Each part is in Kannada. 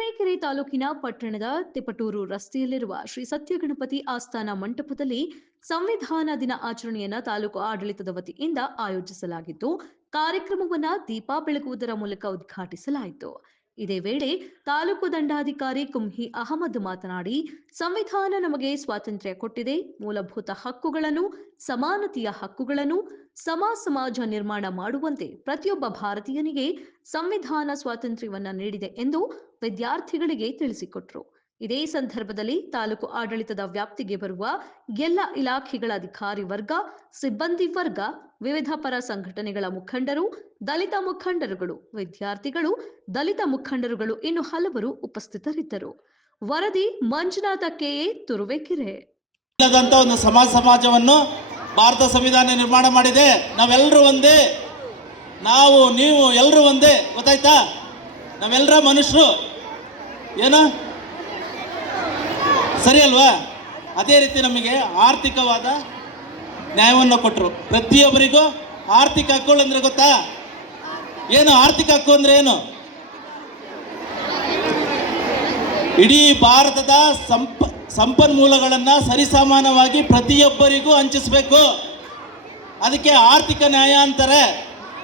ತುರುವೇಕೆರೆ ತಾಲೂಕಿನ ಪಟ್ಟಣದ ತಿಪಟೂರು ರಸ್ತೆಯಲ್ಲಿರುವ ಶ್ರೀ ಸತ್ಯಗಣಪತಿ ಆಸ್ಥಾನ ಮಂಟಪದಲ್ಲಿ ಸಂವಿಧಾನ ದಿನ ಆಚರಣೆಯನ್ನ ತಾಲೂಕು ಆಡಳಿತದ ವತಿಯಿಂದ ಆಯೋಜಿಸಲಾಗಿದ್ದು, ಕಾರ್ಯಕ್ರಮವನ್ನ ದೀಪ ಬೆಳಗುವುದರ ಮೂಲಕ ಉದ್ಘಾಟಿಸಲಾಯಿತು. ಇದೇ ವೇಳೆ ತಾಲೂಕು ದಂಡಾಧಿಕಾರಿ ಕುಂಹಿ ಅಹಮದ್ ಮಾತನಾಡಿ, ಸಂವಿಧಾನ ನಮಗೆ ಸ್ವಾತಂತ್ರ್ಯ ಕೊಟ್ಟಿದೆ, ಮೂಲಭೂತ ಹಕ್ಕುಗಳನ್ನು, ಸಮಾನತೆಯ ಹಕ್ಕುಗಳನ್ನು, ಸಮಾಜ ನಿರ್ಮಾಣ ಮಾಡುವಂತೆ ಪ್ರತಿಯೊಬ್ಬ ಭಾರತೀಯನಿಗೆ ಸಂವಿಧಾನ ಸ್ವಾತಂತ್ರ್ಯವನ್ನ ನೀಡಿದೆ ಎಂದು ವಿದ್ಯಾರ್ಥಿಗಳಿಗೆ ತಿಳಿಸಿಕೊಟ್ರು. ಇದೇ ಸಂದರ್ಭದಲ್ಲಿ ತಾಲೂಕು ಆಡಳಿತದ ವ್ಯಾಪ್ತಿಗೆ ಬರುವ ಎಲ್ಲ ಇಲಾಖೆಗಳ ಅಧಿಕಾರಿ ವರ್ಗ, ಸಿಬ್ಬಂದಿ ವರ್ಗ, ವಿವಿಧ ಪರ ಸಂಘಟನೆಗಳ ಮುಖಂಡರು, ದಲಿತ ಮುಖಂಡರುಗಳು, ವಿದ್ಯಾರ್ಥಿಗಳು, ದಲಿತ ಮುಖಂಡರುಗಳು ಇನ್ನು ಹಲವರು ಉಪಸ್ಥಿತರಿದ್ದರು. ವರದಿ ಮಂಜುನಾಥ ಕೆಎ, ತುರುವೇಕೆರೆ. ಒಂದು ಸಮಾಜವನ್ನು ಭಾರತ ಸಂವಿಧಾನ ನಿರ್ಮಾಣ ಮಾಡಿದೆ. ನಾವೆಲ್ಲರೂ ಒಂದೇ, ನಾವು ನೀವು ಎಲ್ಲರೂ ಒಂದೇ, ಗೊತ್ತಾಯ್ತಾ? ನಾವೆಲ್ಲರ ಮನುಷ್ಯರು, ಏನು ಸರಿ ಅಲ್ವಾ? ಅದೇ ರೀತಿ ನಮಗೆ ಆರ್ಥಿಕವಾದ ನ್ಯಾಯವನ್ನು ಕೊಟ್ಟರು. ಪ್ರತಿಯೊಬ್ಬರಿಗೂ ಆರ್ಥಿಕ ಹಕ್ಕುಗಳು ಅಂದ್ರೆ ಗೊತ್ತಾ? ಏನು ಆರ್ಥಿಕ ಹಕ್ಕು ಅಂದ್ರೆ ಏನು? ಇಡೀ ಭಾರತದ ಸಂಪನ್ಮೂಲಗಳನ್ನು ಸರಿಸಮಾನವಾಗಿ ಪ್ರತಿಯೊಬ್ಬರಿಗೂ ಹಂಚಿಸಬೇಕು. ಅದಕ್ಕೆ ಆರ್ಥಿಕ ನ್ಯಾಯ ಅಂತಾರೆ.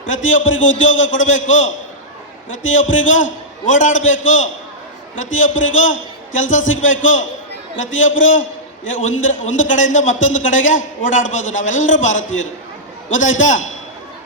ಪ್ರತಿಯೊಬ್ಬರಿಗೂ ಉದ್ಯೋಗ ಕೊಡಬೇಕು, ಪ್ರತಿಯೊಬ್ಬರಿಗೂ ಓಡಾಡಬೇಕು, ಪ್ರತಿಯೊಬ್ಬರಿಗೂ ಕೆಲಸ ಸಿಗಬೇಕು, ಪ್ರತಿಯೊಬ್ಬರು ಒಂದು ಕಡೆಯಿಂದ ಮತ್ತೊಂದು ಕಡೆಗೆ ಓಡಾಡ್ಬೋದು. ನಾವೆಲ್ಲರೂ ಭಾರತೀಯರು, ಗೊತ್ತಾಯ್ತಾ?